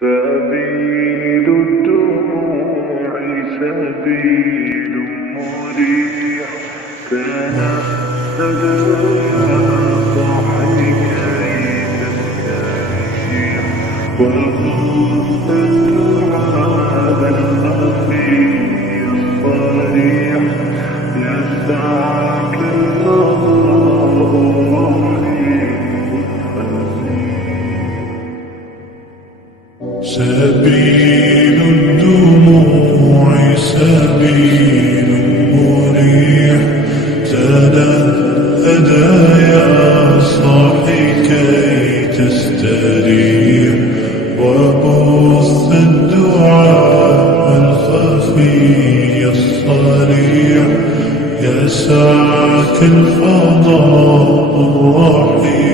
سبيل الدموع سبيل مريح، تنهد يا صاحي كي تستريح، وبث الدعاء الخفي الصريح، يسعك الله الرحيم الحسيب. سبيل الدموع سبيل مريح، تنهد يا صاحي كي تستريح، وبث الدعاء الخفي الصريح، يسعك الفضاء الرحيم